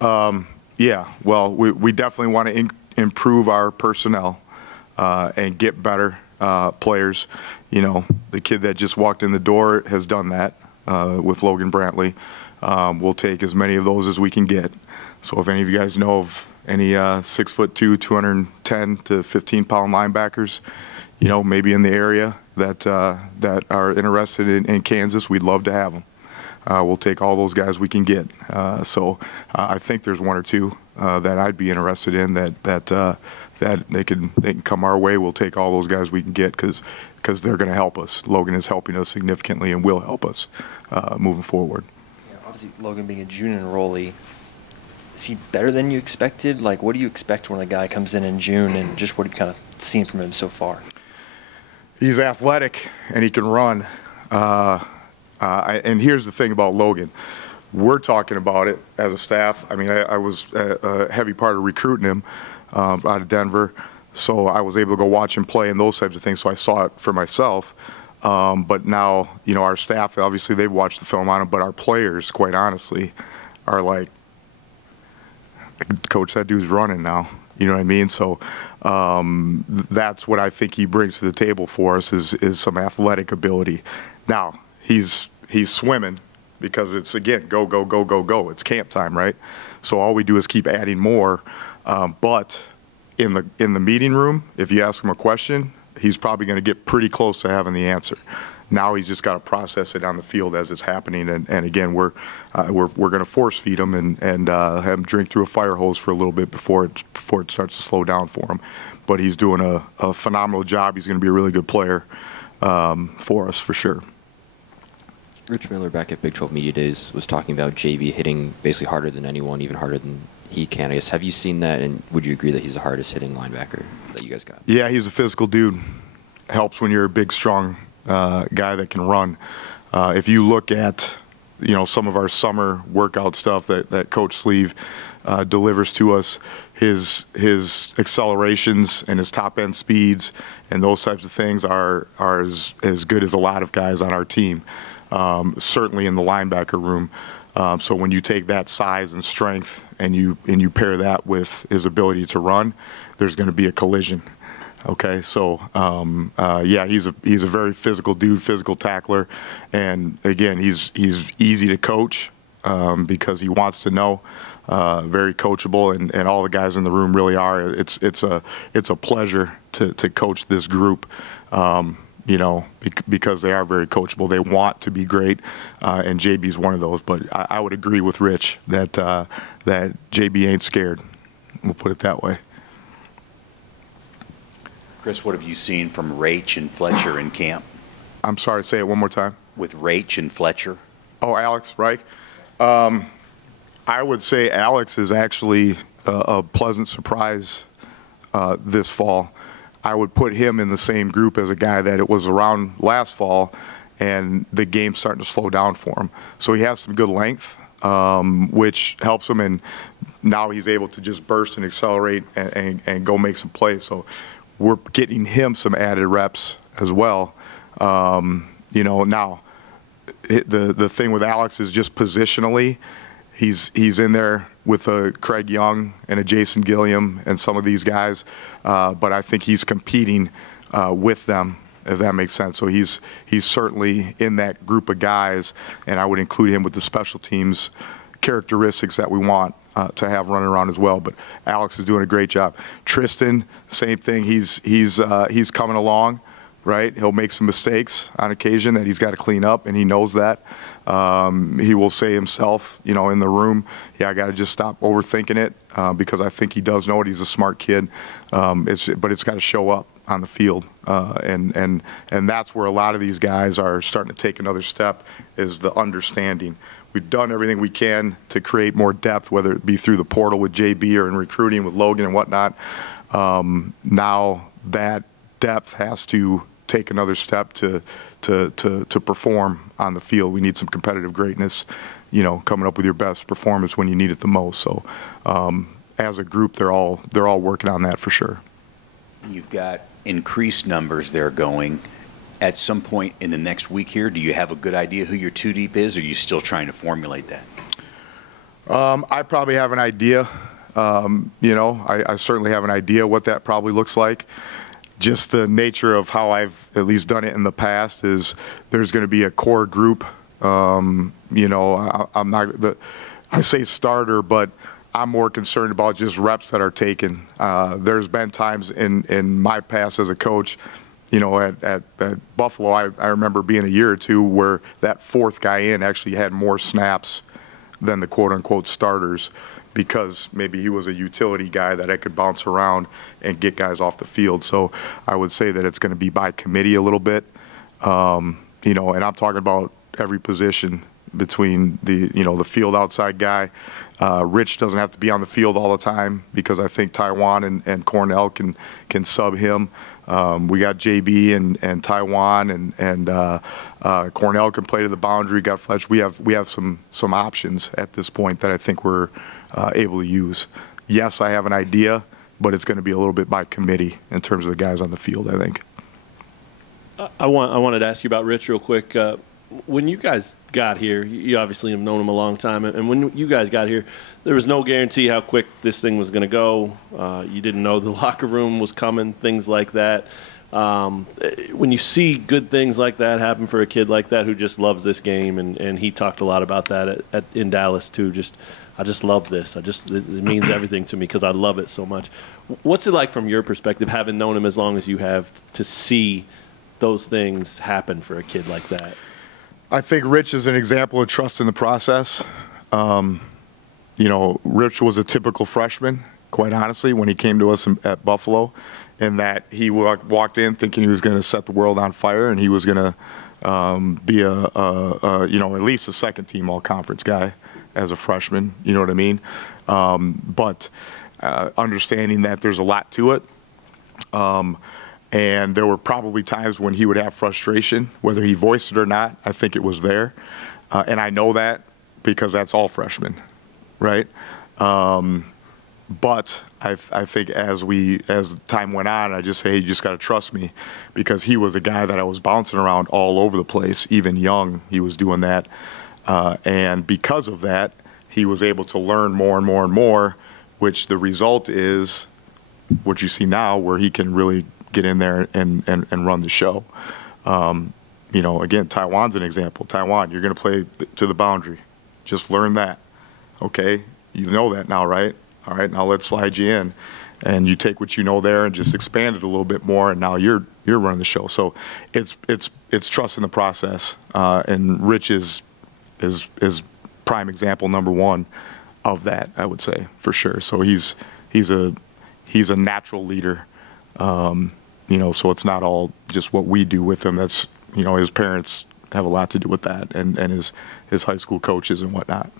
Yeah, well, we definitely want to improve our personnel and get better players. You know, the kid that just walked in the door has done that with Logan Brantley. We'll take as many of those as we can get. So if any of you guys know of any 6'2", 210 to 15-pound linebackers, you know, maybe in the area that are interested in Kansas, we'd love to have them. We'll take all those guys we can get. So I think there's one or two that I'd be interested in that they can come our way. We'll take all those guys we can get because they're going to help us. Logan is helping us significantly and will help us moving forward. Yeah, obviously, Logan being a junior enrollee, is he better than you expected? Like, what do you expect when a guy comes in June, and just what have you kind of seen from him so far? He's athletic and he can run. And here's the thing about Logan. We're talking about it as a staff. I mean, I was a heavy part of recruiting him out of Denver, so I was able to go watch him play and those types of things, so I saw it for myself. But now, you know, our staff, obviously they've watched the film on him, but our players, quite honestly, are like, Coach, that dude's running now. You know what I mean? So that's what I think he brings to the table for us is some athletic ability. Now, he's swimming because it's, again, go, go, go, go, go. It's camp time, right? So all we do is keep adding more. But in the meeting room, if you ask him a question, he's probably going to get pretty close to having the answer. Now he's just got to process it on the field as it's happening. And again, we're going to force feed him and have him drink through a fire hose for a little bit before it starts to slow down for him. But he's doing a phenomenal job. He's going to be a really good player for us for sure. Rich Miller back at Big 12 Media Days was talking about JB hitting basically harder than anyone, even harder than he can. I guess, have you seen that, and would you agree that he's the hardest hitting linebacker that you guys got? Yeah, he's a physical dude. Helps when you're a big, strong guy that can run. If you look at, you know, some of our summer workout stuff that Coach Sleeve delivers to us, his accelerations and his top end speeds and those types of things are as good as a lot of guys on our team. Certainly in the linebacker room. So when you take that size and strength and you pair that with his ability to run, there's going to be a collision. Okay, so yeah, he's a very physical dude, physical tackler, and again, he's easy to coach because he wants to know. Very coachable, and all the guys in the room really are. It's a pleasure to coach this group. You know, because they are very coachable. They want to be great, and JB's one of those. But I would agree with Rich that JB ain't scared. We'll put it that way. Chris, what have you seen from Rach and Fletcher in camp? I'm sorry, say it one more time. With Rach and Fletcher? Oh, Alex, right? I would say Alex is actually a pleasant surprise this fall. I would put him in the same group as a guy that it was around last fall, and the game's starting to slow down for him. So he has some good length, which helps him, and now he's able to just burst and accelerate and go make some plays. So we're getting him some added reps as well. You know, now the thing with Alex is just positionally, he's in there with a Craig Young and a Jason Gilliam and some of these guys, but I think he's competing with them, if that makes sense. So he's certainly in that group of guys, and I would include him with the special teams characteristics that we want to have running around as well. But Alex is doing a great job. Tristan, same thing. He's coming along, right? He'll make some mistakes on occasion that he's got to clean up, and he knows that. He will say himself, you know, in the room, yeah, I got to just stop overthinking it because I think he does know it. He's a smart kid, but it's got to show up on the field, and that's where a lot of these guys are starting to take another step, is the understanding. We've done everything we can to create more depth, whether it be through the portal with JB or in recruiting with Logan and whatnot. Now that depth has to take another step to perform on the field. We need some competitive greatness, you know, coming up with your best performance when you need it the most. So as a group, they're all working on that for sure. You've got increased numbers there going. At some point in the next week here, do you have a good idea who your two deep is, or are you still trying to formulate that? I probably have an idea. I certainly have an idea what that probably looks like. Just the nature of how I've at least done it in the past is there's going to be a core group. I'm not I say starter, but I'm more concerned about just reps that are taken. There's been times in my past as a coach, at Buffalo, I remember being a year or two where that fourth guy in actually had more snaps than the quote-unquote starters because maybe he was a utility guy that I could bounce around and get guys off the field. So I would say that it's going to be by committee a little bit, and I'm talking about every position between the field outside guy. Rich doesn't have to be on the field all the time because I think Taiwan and Cornell can sub him. We got JB and Taiwan and Cornell can play to the boundary. Got Fletch. We have some options at this point that I think we're able to use. Yes, I have an idea, but it's going to be a little bit by committee in terms of the guys on the field, I think. I wanted to ask you about Rich real quick. When you guys got here, you obviously have known him a long time, and when you guys got here, there was no guarantee how quick this thing was going to go. You didn't know the locker room was coming, things like that. When you see good things like that happen for a kid like that who just loves this game, and he talked a lot about that in Dallas too, I just love this. It means everything to me because I love it so much. What's it like from your perspective, having known him as long as you have, to see those things happen for a kid like that? I think Rich is an example of trust in the process. Rich was a typical freshman, quite honestly, when he came to us at Buffalo, in that he walked in thinking he was going to set the world on fire and he was going to be at least a second team all-conference guy as a freshman. You know what I mean? But understanding that there's a lot to it. And there were probably times when he would have frustration, whether he voiced it or not. I think it was there. And I know that because that's all freshmen, right? But I think as time went on, I just say, hey, you just got to trust me, because he was a guy that I was bouncing around all over the place. Even young, he was doing that. And because of that, he was able to learn more and more and more, which the result is what you see now, where he can really get in there and run the show. Again, Taiwan's an example. Taiwan, you're going to play to the boundary. Just learn that. Okay? You know that now, right? All right, now let's slide you in. And you take what you know there and just expand it a little bit more, and now you're running the show. So it's trust in the process. And Rich is prime example number one of that, I would say, for sure. So he's a natural leader. So it's not all just what we do with him. That's, his parents have a lot to do with that, and his high school coaches and whatnot.